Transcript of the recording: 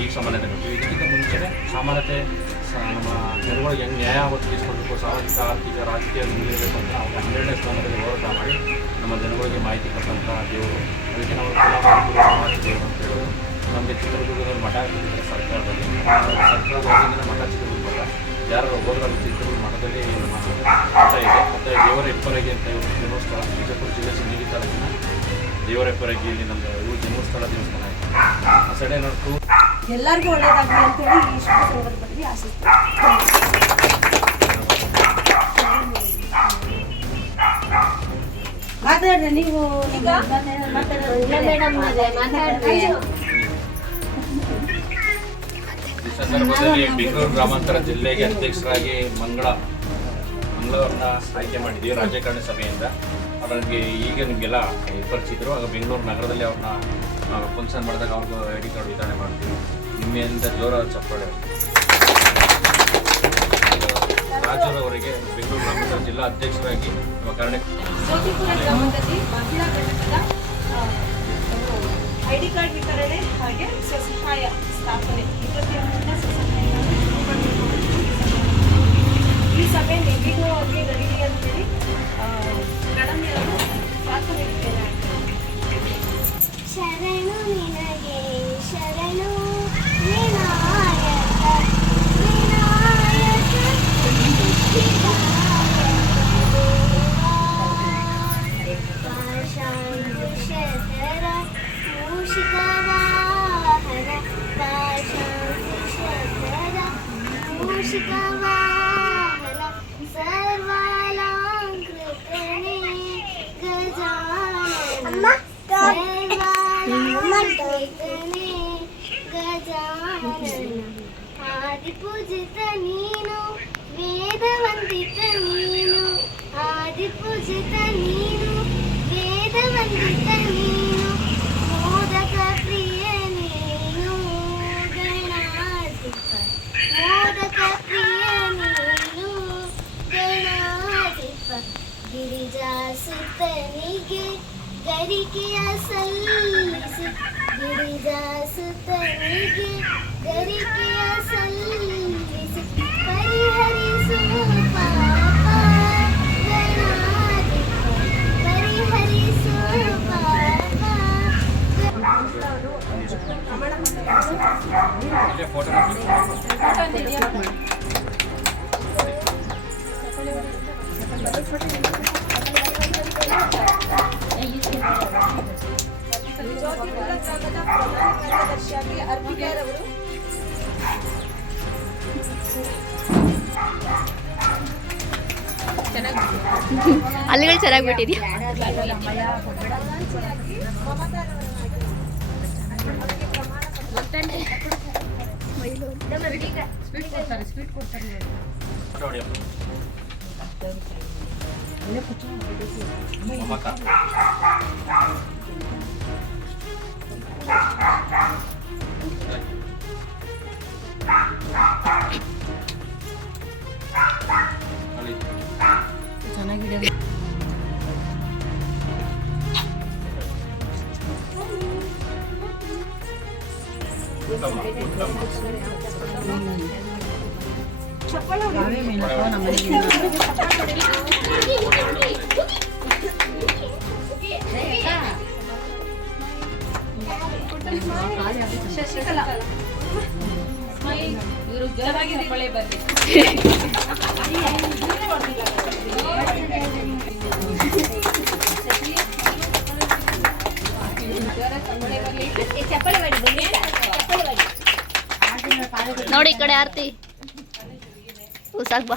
ಈಗ ಸಮಾನತೆ ಕೊಡ್ತೀವಿ. ಇದಕ್ಕಿಂತ ಮುಂಚೆನೆ ಸಮಾನತೆ ನಮ್ಮ ಜನಗಳಿಗೆ ಹೆಂಗೆ ನ್ಯಾಯ ಒದಗಿಸ್ಕೊಡ್ಬೇಕು ಸಾಮಾಜಿಕ, ಆರ್ಥಿಕ, ರಾಜಕೀಯ ಮುಂದಿರಬೇಕು ಅಂತ ಅವರು ಹನ್ನೆರಡನೇ ಸ್ಥಾನದಲ್ಲಿ ಹೋರಾಟ ಮಾಡಿ ನಮ್ಮ ಜನಗಳಿಗೆ ಮಾಹಿತಿ ಕೊಟ್ಟಂಥ ದೇವರು. ಅದಕ್ಕೆ ನಾವು ದೇವರು ಅಂತ ಹೇಳೋದು. ನಮಗೆ ಚಿತ್ರದುರ್ಗದಲ್ಲಿ ಮಠ ಹಾಕಿದ್ದಾರೆ ಸರ್ಕಾರದಲ್ಲಿ. ಸರ್ಕಾರದ ಮಠ ಚಿತ್ರದುರ್ಗ. ಯಾರು ಹೋದ್ರಲ್ಲಿ ಚಿತ್ರದುರ್ಗ ಮಠದಲ್ಲಿ ನಮ್ಮ ಮಠ ಇದೆ. ಮತ್ತು ದೇವರ ಎಪ್ಪರಗಿ ಅಂತ ಇವರು ದೇವಸ್ಥಾನ ಬಿಜಾಪುರ ಜಿಲ್ಲೆ ಸಿಂದಗಿ ತಾಲೂಕಿನ ದೇವರ ಹೆಪ್ಪರಗಿಯಲ್ಲಿ ನಮ್ಮ ಇವರು ಜನ್ಮಸ್ಥಳ ದೇವಸ್ಥಾನ. ಇದೆ ಆ ಸಡೆ ಏನಾದ್ರು ಎಲ್ಲರಿಗೂ ಒಳ್ಳೇದಾಗಲಿ ಅಂತೇಳಿ ಈ ಶುಭ ಸಂದರ್ಭದಲ್ಲಿ ಆಶಿಸ್ತೀನಿ ಮಾತಾಡ್ರಿ ನೀವು ಈಗ? ಮೇಡಮ್ ಮಾತಾಡ್ರಿ. ಈ ಸಂದರ್ಭದಲ್ಲಿ ಬೆಂಗಳೂರು ಗ್ರಾಮಾಂತರ ಜಿಲ್ಲೆಗೆ ಅಧ್ಯಕ್ಷರಾಗಿ ಮಂಗಳ ಮಂಗಳವ್ರನ್ನ ಆಯ್ಕೆ ಮಾಡಿದ್ದೀವಿ ರಾಜಕಾರಣಿ ಸಭೆಯಿಂದ. ಅವರಿಗೆ ಈಗ ನಿಮಗೆಲ್ಲ ಪರಿಚಿತರು. ಆಗ ಬೆಂಗಳೂರು ನಗರದಲ್ಲಿ ಅವ್ರನ್ನ ಫಂಕ್ಷನ್ ಮಾಡಿದಾಗ ಅವ್ರಿಗೂ ಐ ಡಿ ಕಾರ್ಡ್ ವಿತರಣೆ ಮಾಡ್ತೀವಿ. ನಿಮ್ಮೆಯಿಂದ ಜೋರಾದ ಚಪ್ಪಾಳೆ. ರಾಜೂರವರಿಗೆ ಬೆಂಗಳೂರು ಗ್ರಾಮಾಂತರ ಜಿಲ್ಲಾ ಅಧ್ಯಕ್ಷರಾಗಿ ನಮ್ಮ ಘಟಕದ ಐ ಡಿ ಕಾರ್ಡ್ ವಿತರಣೆ ಹಾಗೆ ಸ್ವಸಹಾಯ ಸ್ಥಾಪನೆ. मूषिकवाहन पाशां शकर मूषिकवाहन सर्वालां कृतने गजानन सर्वालां कृतने गजानन आदिपूजित नीनु वेदवन्दित नीनु आदिपूजित नीनु ಗರಿಕೆಯ ಸಲ್ಲಿಸಿ ಗಿರಿಜಾಸುತನಿಗೆ ಗರಿಕೆಯ ಅರ್ಪಿಗಾರವರು ಅಲ್ಲಿಗಳು ಚೆನ್ನಾಗಿ ಬಿಟ್ಟಿದ್ಯಾ? ಫೋಟೋ 花びら。శశికళ ನೋಡಿ ಈ ಕಡೆ ಆರ್ತಿ. ಓ, ಸಾಕ್ ಬಾ